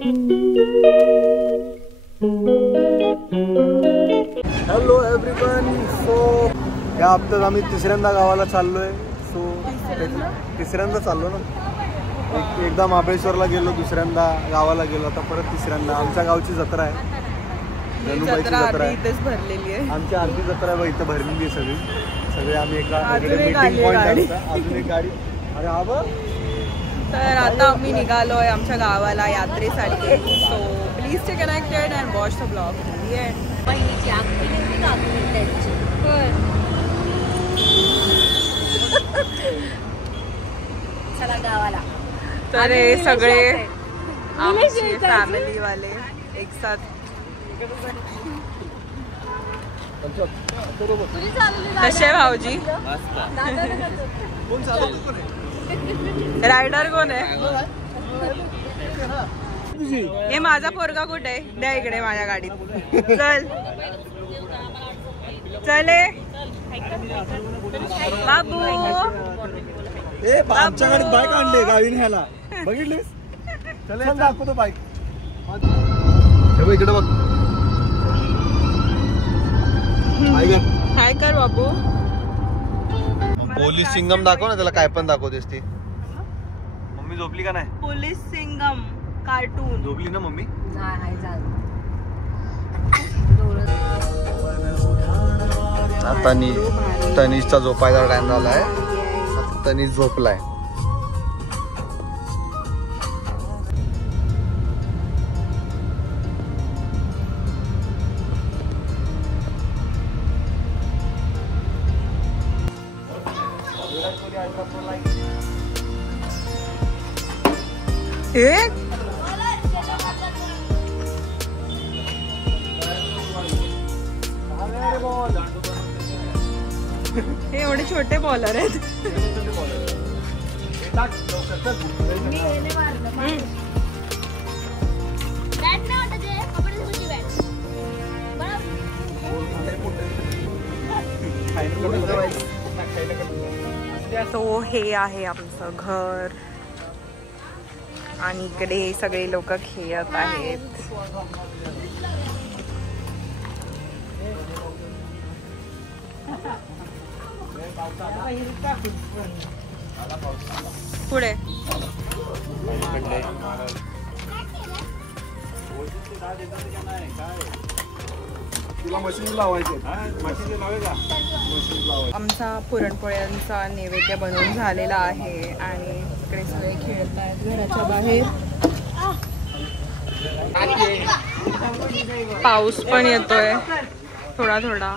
Hello everyone. So या हप्त्यात आम्ही तिसऱ्यांदा गावाला चाललोय. सो तिसऱ्यांदा चाललो ना. एकदा महाबळेश्वरला गेलो, दुसऱ्यांदा गावाला गेलो, आता परत तिसऱ्यांदा. आमच्या गावची जत्रा आहे, जनुबाईची जत्रा आहे. इथेच भरलेली आहे. आमची अर्धी जत्रा आहे इथं भरलेली आहे सगळे आम्ही एका मीटिंग पॉइंट. अजून एक गाडी. अरे हा बघ. तर आता आम्ही निघालोय आमच्या गावाला यात्रेसाठी. So please stay connected and watch the blog. चला गावाला. तर हे सगळे आमचे फॅमिली वाले एक साथ. कसे भाऊजी? रायडर कोण आहे? हे माझा पोरगा कुठे आहे? द्या इकडे माझ्या गाडीत. चल चले बाबू. आमच्या गाडीत बाईक आणली गावी न्यायला. बघितलीस? चल दाखवतो बाईक. इकडे बघ. काय कर बाबू. पोलीस सिंगम दाखव ना त्याला. काय पण दाखवतेस ती. मम्मी झोपली का नाही? Police Singam cartoon. झोपली ना मम्मी? आता तनिषचा झोपायचा टाइम झालाय. आता तनिष झोपलाय. हे एवढे छोटे बॉलर आहेत. तो हे आहे आमचं घर आणि इकडे सगळे लोक खेळत आहेत. पुढे आमचा पुरणपोळ्यांचा नैवेद्य बनवून झालेला आहे आणि इकडे सगळे खेळत आहेत घराच्या बाहेर. पाऊस पण येतोय थोडा थोडा.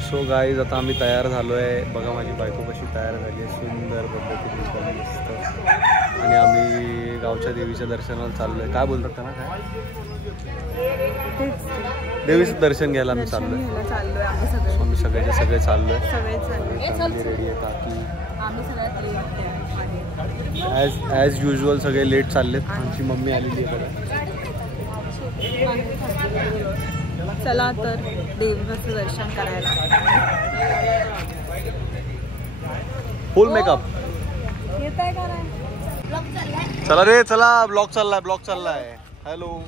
सो गाईज आता आम्ही तयार झालोय. बघा माझी बायको कशी तयार झाली आहे सुंदर पद्धतीने मस्त. आणि आम्ही गावच्या देवीच्या दर्शनाला चाललोय. काय बोलतात त्यांना? काय देवीचं दर्शन घ्यायला आम्ही चाललोय. आम्ही सगळे चाललोय. रेडी आहे काकी. ॲज युजल सगळे लेट चाललेत. आमची मम्मी आलेली आहे. चला तर देवीचं दर्शन करायला. फुल मेकअप. चला रे चला. ब्लॉग चाललाय. हॅलो.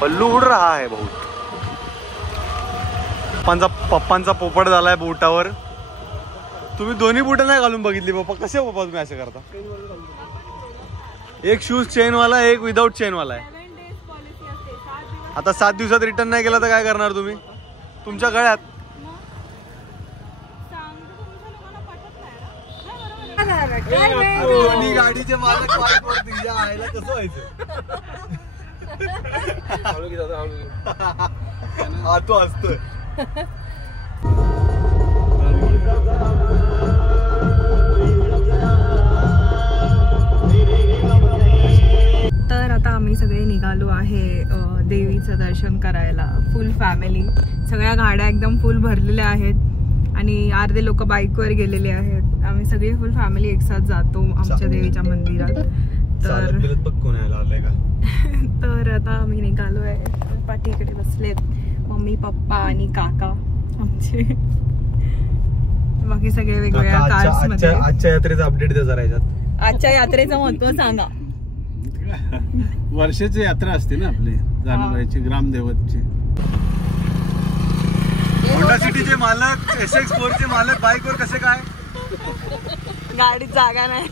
पल्लू उड रहा है बहुत. पप्पांचा पोपट झालाय बोटावर. तुम्ही दोन्ही बुट नाही घालून बघितली पप्पा. कसे पप्पा तुम्ही असं करता? एक शूज चेन वाला, एक विदाउट चेन वाला आहे. आता 7 दिवसात रिटर्न नाही केला तर काय करणार तुम्ही? तुमच्या गळ्यात गाडीचे मालक बाईक वरती आयला कसं व्हायचं? तो असतोय. आम्ही सगळे निघालो आहे देवीचं दर्शन करायला. फुल फॅमिली, सगळ्या गाड्या एकदम फुल भरलेल्या आहेत आणि अर्धे लोक बाईकवर गेलेले आहेत. आम्ही सगळी फुल फॅमिली एकसाथ जातो आमच्या देवीच्या मंदिरात. तर तर आता आम्ही निघालो आहे. पाठीकडे बसलेत मम्मी पप्पा आणि काका आमचे. बाकी सगळे वेगवेगळ्या कार्स मध्ये. आजच्या यात्रेचा अपडेट द्या जरा याच्यात. आजच्या यात्रेचं महत्व सांगा. वर्षाची यात्रा असते ना आपली जानेवारीची ग्रामदेवतची. होंडा सिटीचे मालक, SX4 चे मालक बाईकवर कसे काय? गाडीत जागा नाही.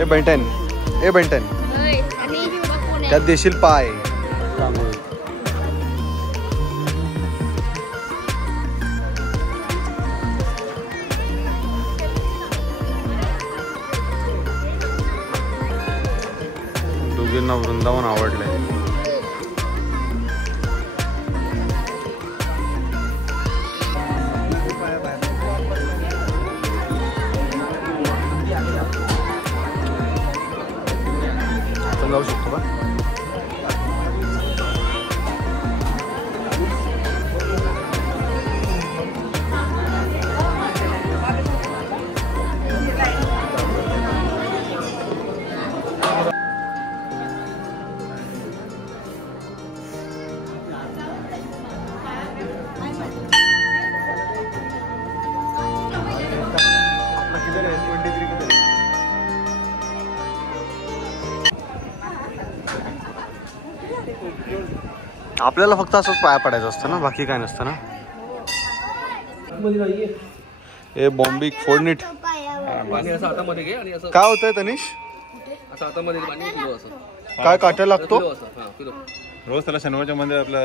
ए बेंटन, ए बेंटन, त्यात देशील पाय. दोघींना वृंदावन आवडलंय. जाऊ शकतो का? आपल्याला फक्त असंच पाया पडायचं असतं ना, बाकी काय नसतं ना. हे बॉम्बिक फोडणीट काय होतंय तनिष? काय काटा लागतो रोज त्याला शनिवारच्या मध्ये आपलं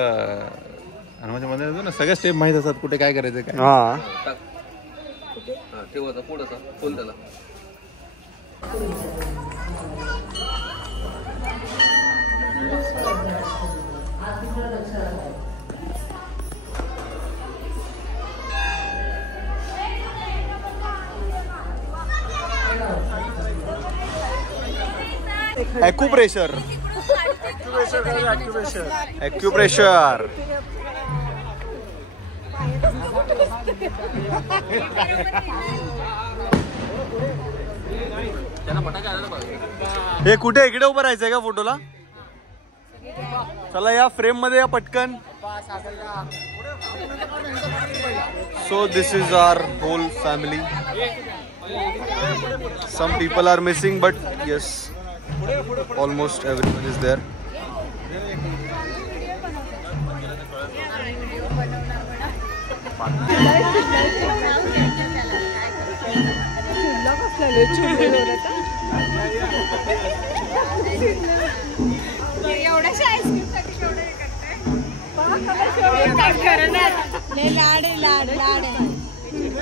हनुमानच्या मध्ये ना सगळ्या स्टेप माहित असतात कुठे काय करायचं काय. हा एक्युप्रेशर, एक्युप्रेशर. हे कुठे इकडे उभं राहायचंय का फोटोला? चला या फ्रेम मध्ये या पटकन. So this is our whole family. Some people are missing but yes, almost everyone is there.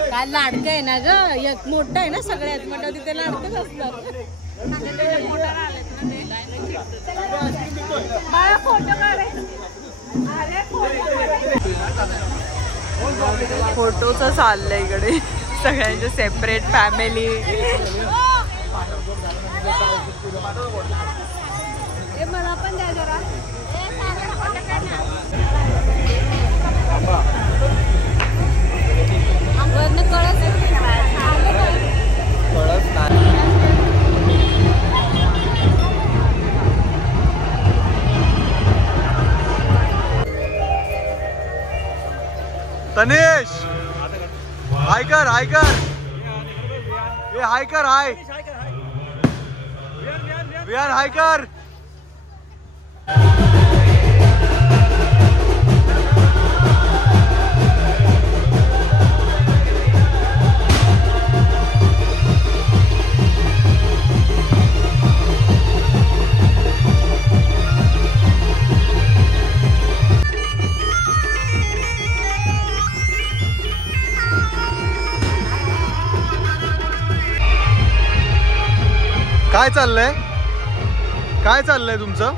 काय लाडकं आहे ना ग, एक मोठं आहे ना सगळ्यात मोठं, तिथे लाडकंच असतात. फोटोचं चाललंय इकडे सगळ्यांचे सेपरेट फॅमिली. मला पण द्या जरा. महेश हाय कर हाय कर ए हाय कर हाय विहान हाय कर. काय चाललंय काय चाललंय तुमचं?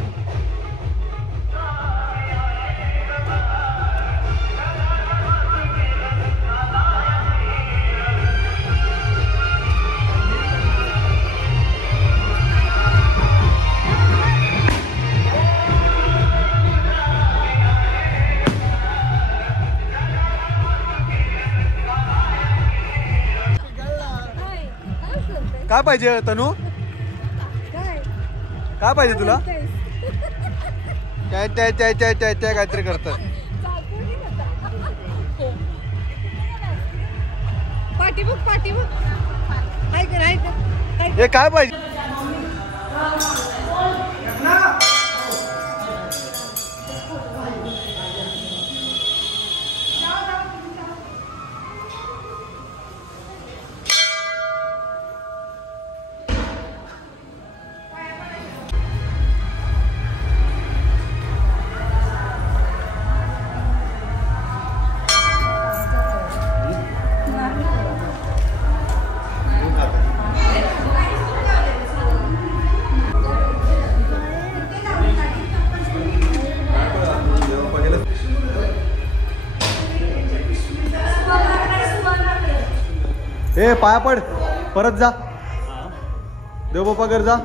काय पाहिजे तनू? काय पाहिजे तुला? काय त्या त्या त्या त्या त्या काहीतरी करतात. हे काय पाहिजे? ए पाया पड परत जा देवबापा घर जा.